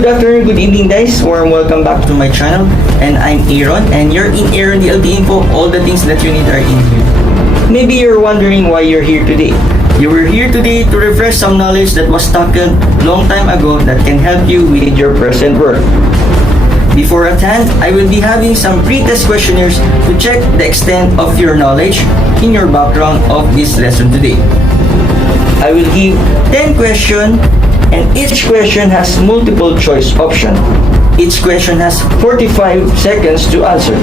Good afternoon, good evening guys. Warm welcome back to my channel. And I'm Aaron, and you're in Aaron DLT Info. All the things that you need are in here. Maybe you're wondering why you're here today. You were here today to refresh some knowledge that was tackled long time ago that can help you with your present work. Before at hand, I will be having some pre-test questionnaires to check the extent of your knowledge in your background of this lesson today. I will give 10 questions and each question has multiple choice option. Each question has 45 seconds to answer.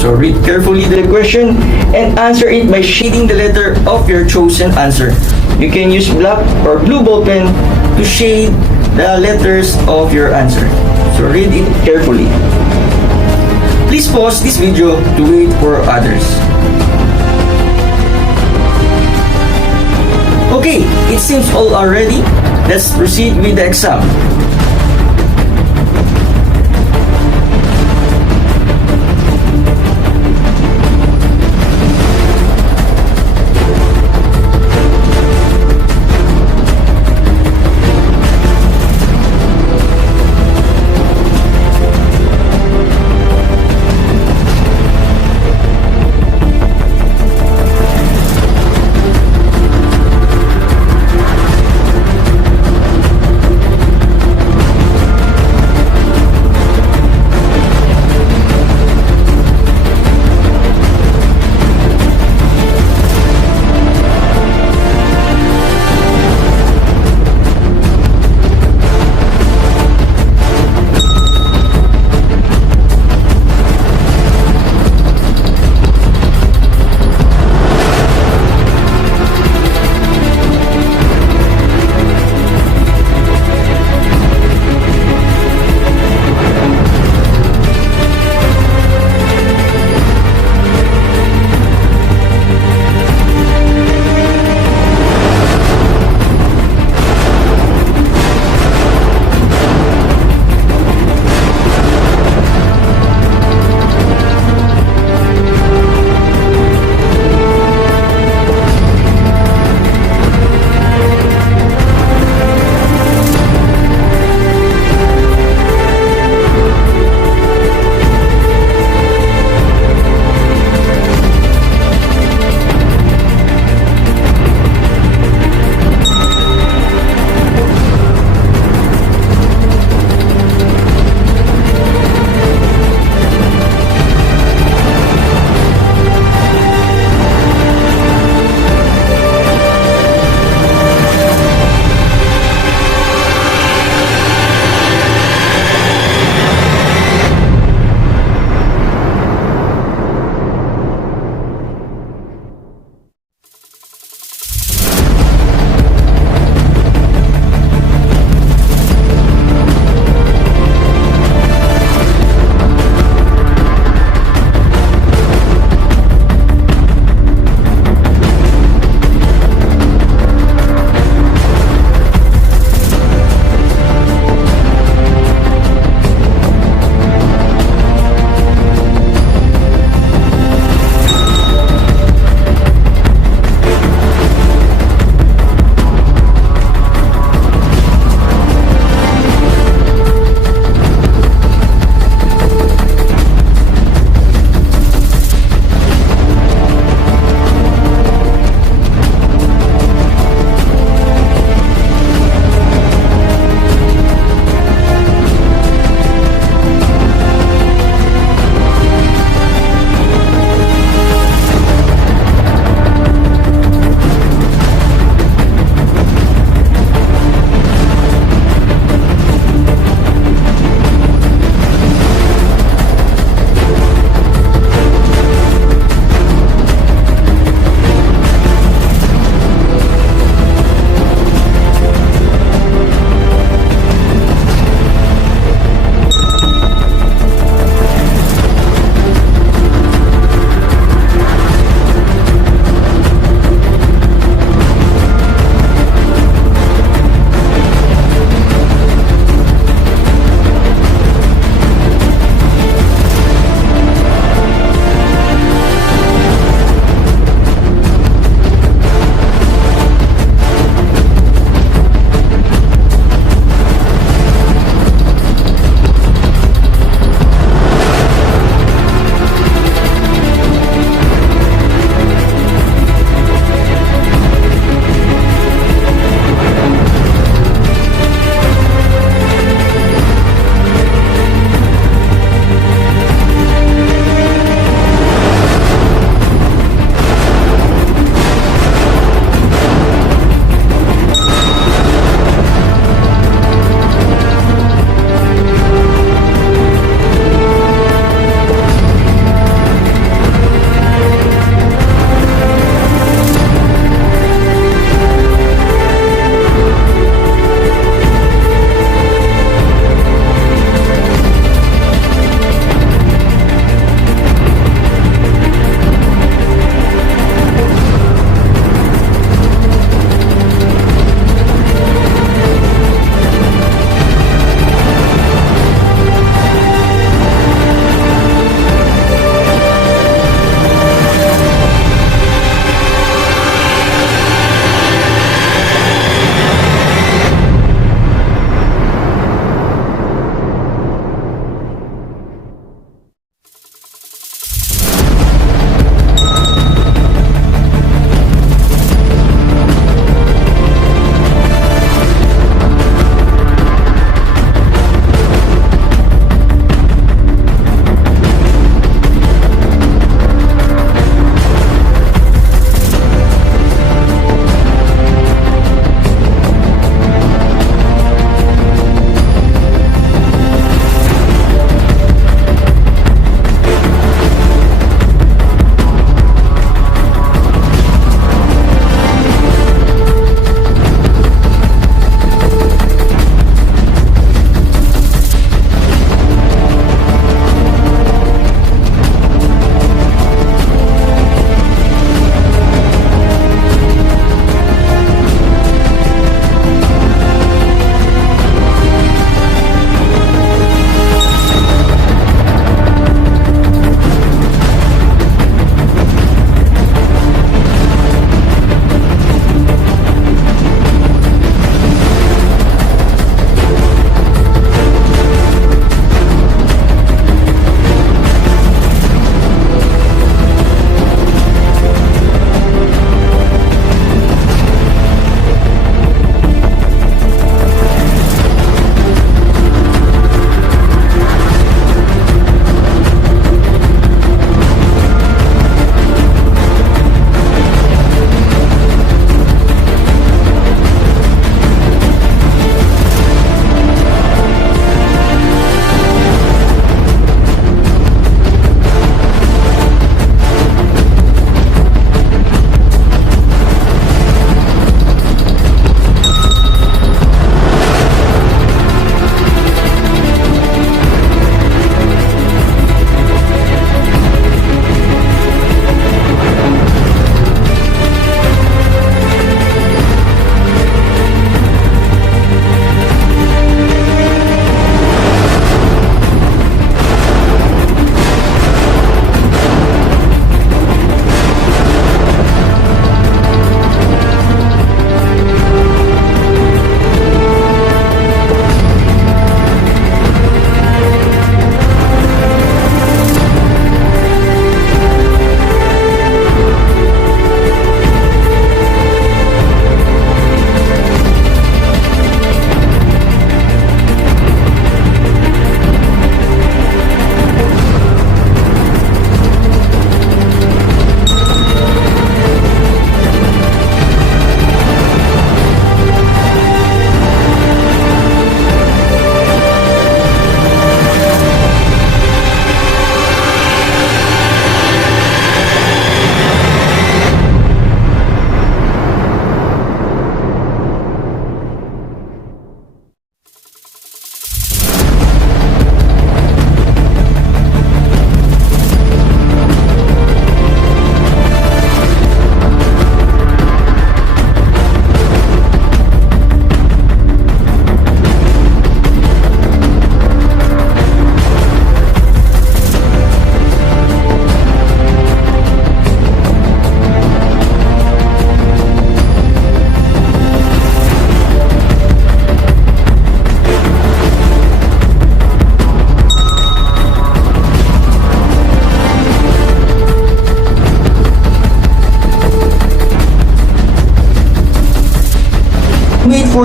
So read carefully the question and answer it by shading the letter of your chosen answer. You can use black or blue ball pen to shade the letters of your answer. So read it carefully. Please pause this video to wait for others. Okay, it seems all are ready. Let's proceed with the exam.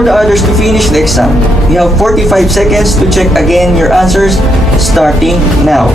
the others to finish the exam. You have 45 seconds to check again your answers, starting now.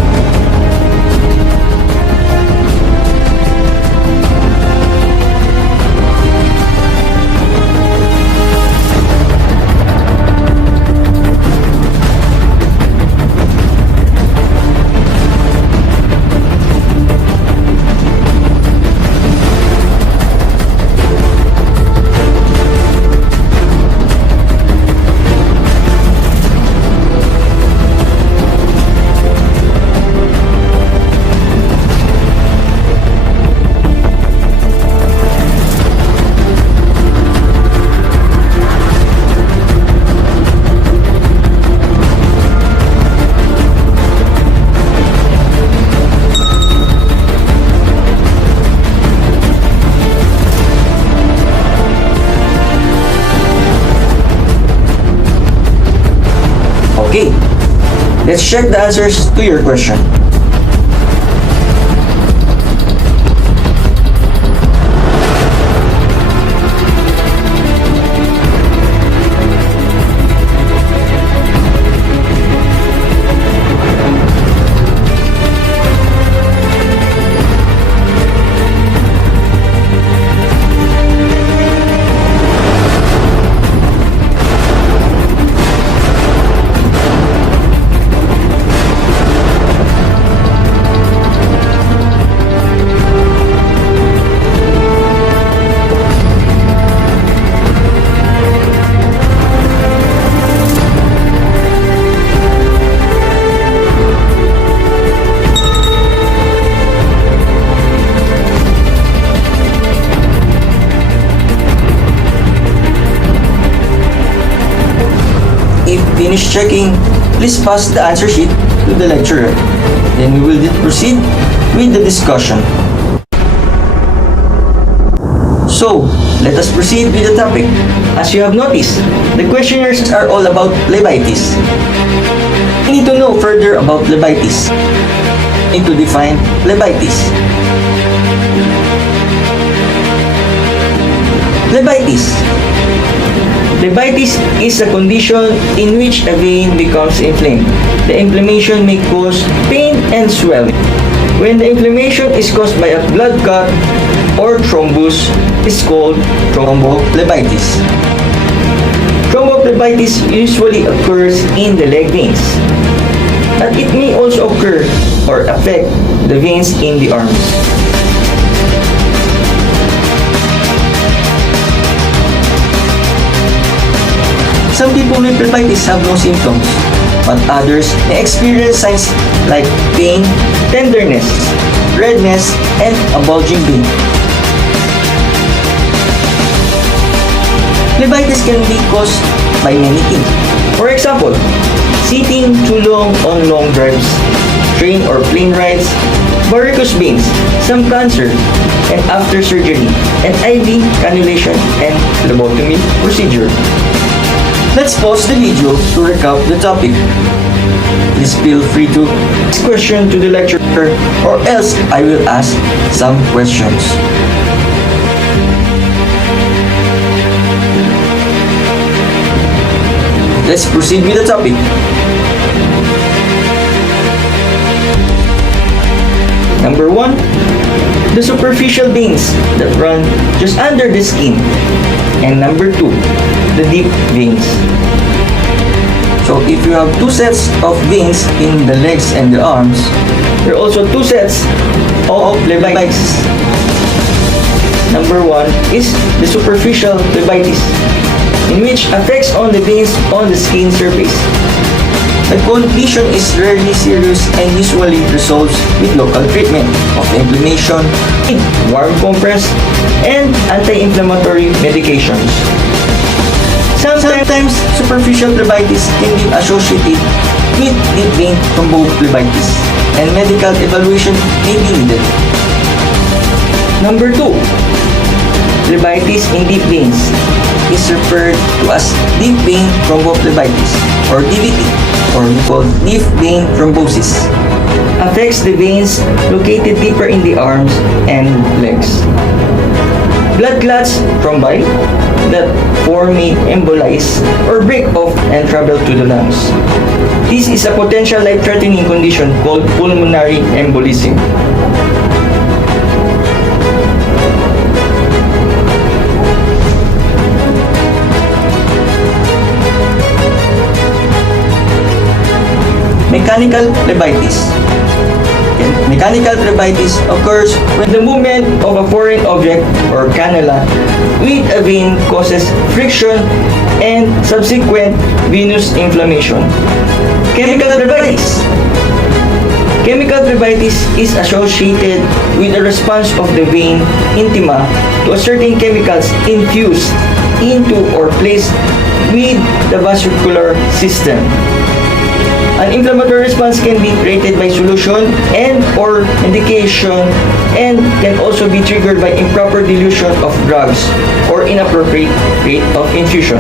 Okay, let's check the answers to your question. If finished checking, please pass the answer sheet to the lecturer. Then we will proceed with the discussion. So, let us proceed with the topic. As you have noticed, the questionnaires are all about phlebitis. We need to know further about phlebitis. We need to define phlebitis. Phlebitis. Phlebitis is a condition in which a vein becomes inflamed. The inflammation may cause pain and swelling. When the inflammation is caused by a blood clot or thrombus, it's called thrombophlebitis. Thrombophlebitis usually occurs in the leg veins, but it may also occur or affect the veins in the arms. Some people with phlebitis have no symptoms, but others may experience signs like pain, tenderness, redness, and a bulging vein. Phlebitis can be caused by many things. For example, sitting too long on long drives, train or plane rides, varicose veins, some cancer, and after surgery, an IV cannulation and phlebotomy procedure. Let's pause the video to recap the topic. Please feel free to ask question to the lecturer or else I will ask some questions. Let's proceed with the topic. Number 1, the superficial veins that run just under the skin. And number 2, the deep veins. So if you have two sets of veins in the legs and the arms, there are also two sets of phlebitis. Number 1 is the superficial phlebitis, in which affects on the veins on the skin surface. The condition is rarely serious and usually resolves with local treatment of inflammation, warm compress, and anti-inflammatory medications. Sometimes superficial phlebitis can be associated with deep vein thrombophlebitis, and medical evaluation may be needed. Number 2, phlebitis in deep veins is referred to as deep vein thrombophlebitis or DVT, or called deep vein thrombosis. Affects the veins located deeper in the arms and legs. blood clots, thrombi, that form may embolize or break off and travel to the lungs. This is a potential life-threatening condition called pulmonary embolism. Mechanical phlebitis. Mechanical phlebitis occurs when the movement of a foreign object or cannula with a vein causes friction and subsequent venous inflammation. Chemical phlebitis. Chemical phlebitis is associated with the response of the vein intima to a certain chemicals infused into or placed with the vascular system. An inflammatory response can be created by solution and or medication and can also be triggered by improper dilution of drugs or inappropriate rate of infusion.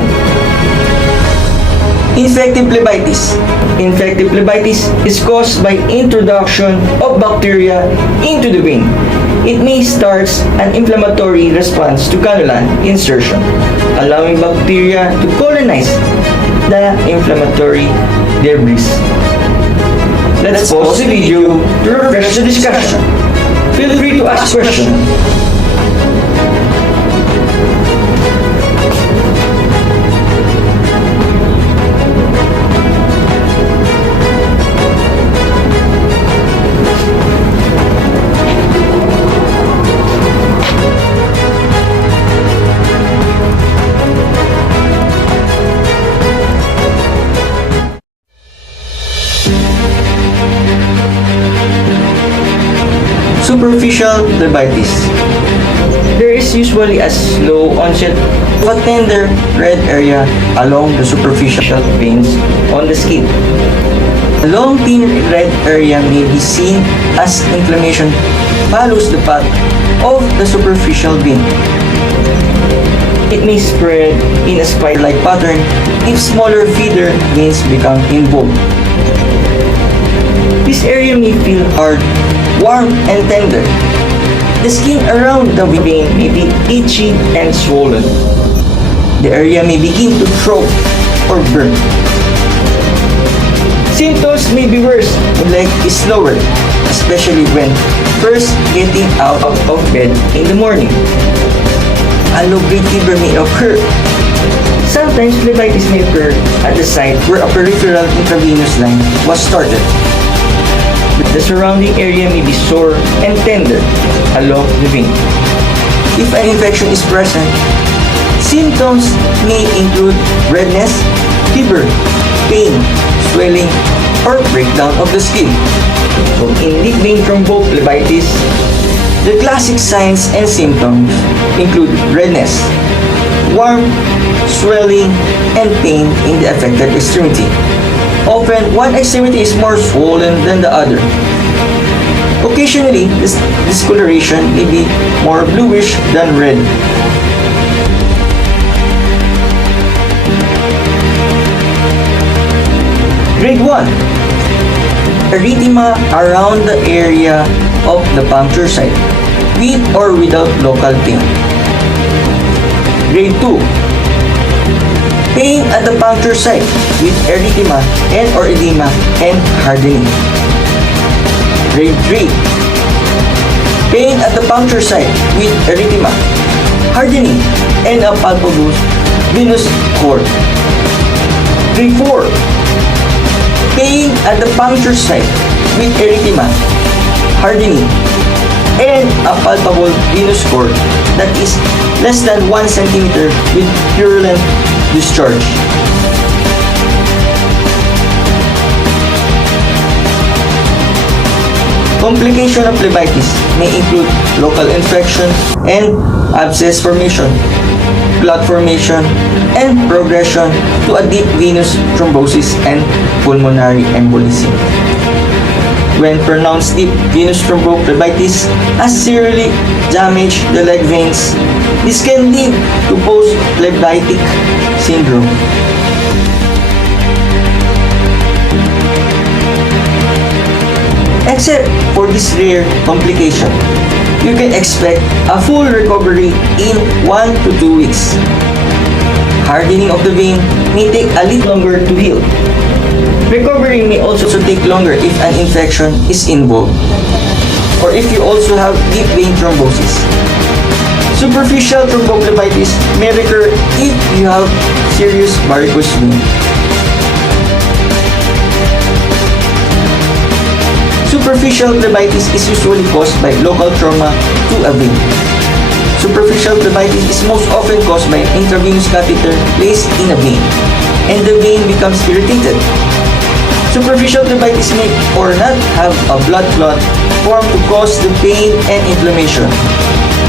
Infective phlebitis. Infective phlebitis is caused by introduction of bacteria into the vein. It may start an inflammatory response to cannula insertion, allowing bacteria to colonize the inflammatory debris. Let's pause the video to refresh the discussion. Feel free to ask questions. Superficial phlebitis. There is usually a slow onset of a tender red area along the superficial veins on the skin. A long thin red area may be seen as inflammation follows the path of the superficial vein. It may spread in a spiral-like pattern if smaller feeder veins become involved. This area may feel hard, warm, and tender. The skin around the vein may be itchy and swollen. The area may begin to throb or burn. Symptoms may be worse when leg is slower, especially when first getting out of bed in the morning. A low-grade fever may occur. Sometimes phlebitis may occur at the site where a peripheral intravenous line was started. The surrounding area may be sore and tender along the vein. If an infection is present, symptoms may include redness, fever, pain, swelling, or breakdown of the skin. So in deep vein thrombophlebitis, the classic signs and symptoms include redness, warmth, swelling, and pain in the affected extremity. Often, one extremity is more swollen than the other. Occasionally, this discoloration may be more bluish than red. Grade 1. Erythema around the area of the puncture site, with or without local pain. Grade 2. Pain at the puncture site with erythema and or edema and hardening. Grade 3. Pain at the puncture site with erythema, hardening, and a palpable venous cord. Grade 4. Pain at the puncture site with erythema, hardening, and a palpable venous cord that is less than 1 cm with purulent discharge. Complication of phlebitis may include local infection and abscess formation, clot formation, and progression to a deep venous thrombosis and pulmonary embolism. When pronounced deep venous thrombophlebitis has severely damaged the leg veins, this can lead to post-phlebitic syndrome. Except for this rare complication, you can expect a full recovery in 1 to 2 weeks. Hardening of the vein may take a little longer to heal. Recovery may also take longer if an infection is involved, or if you also have deep vein thrombosis. Superficial thrombophlebitis may recur if you have serious varicose vein. Superficial phlebitis is usually caused by local trauma to a vein. Superficial phlebitis is most often caused by an intravenous catheter placed in a vein, and the vein becomes irritated. Superficial phlebitis may or not have a blood clot formed to cause the pain and inflammation.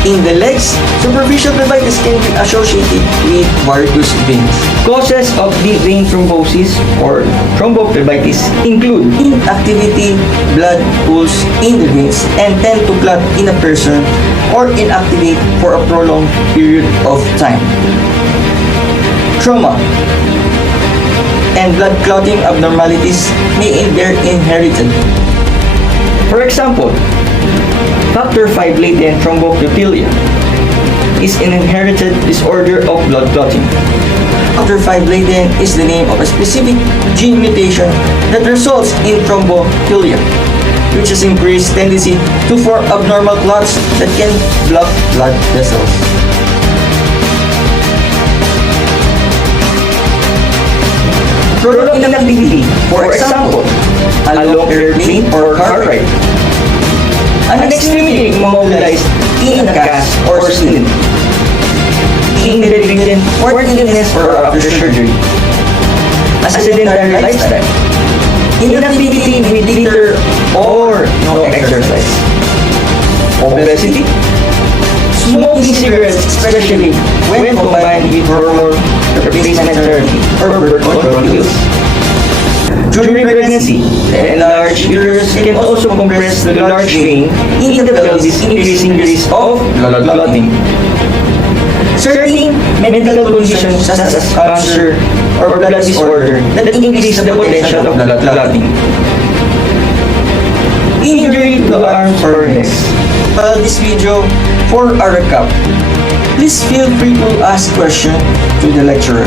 In the legs, superficial phlebitis can be associated with varicose veins. Causes of deep vein thrombosis or thrombophlebitis include inactivity, blood pools in the veins, and tend to clot in a person or inactivate for a prolonged period of time. Trauma and blood clotting abnormalities may be inherited. For example, Factor V latent thrombophlebitis is an inherited disorder of blood clotting. Factor V latent is the name of a specific gene mutation that results in thrombophilia, which is increased tendency to form abnormal clots that can block blood vessels. Prolonged inactivity, for example, a long airplane or car ride. An extremity immobilized in a cast or sling. Being bedridden for illness or after surgery. A sedentary lifestyle. Inactivity with little or no exercise. Obesity. Smoking cigarettes, especially when combined with hormone replacement therapy or birth control pills. During pregnancy, the enlarged uterus can also compress the large vein in the pelvis, increasing the risk of blood clotting. Certain medical conditions such as cancer or blood disorder that increase the potential of blood clotting. Injury to the arms or legs. Follow this video for a recap. Please feel free to ask questions to the lecturer.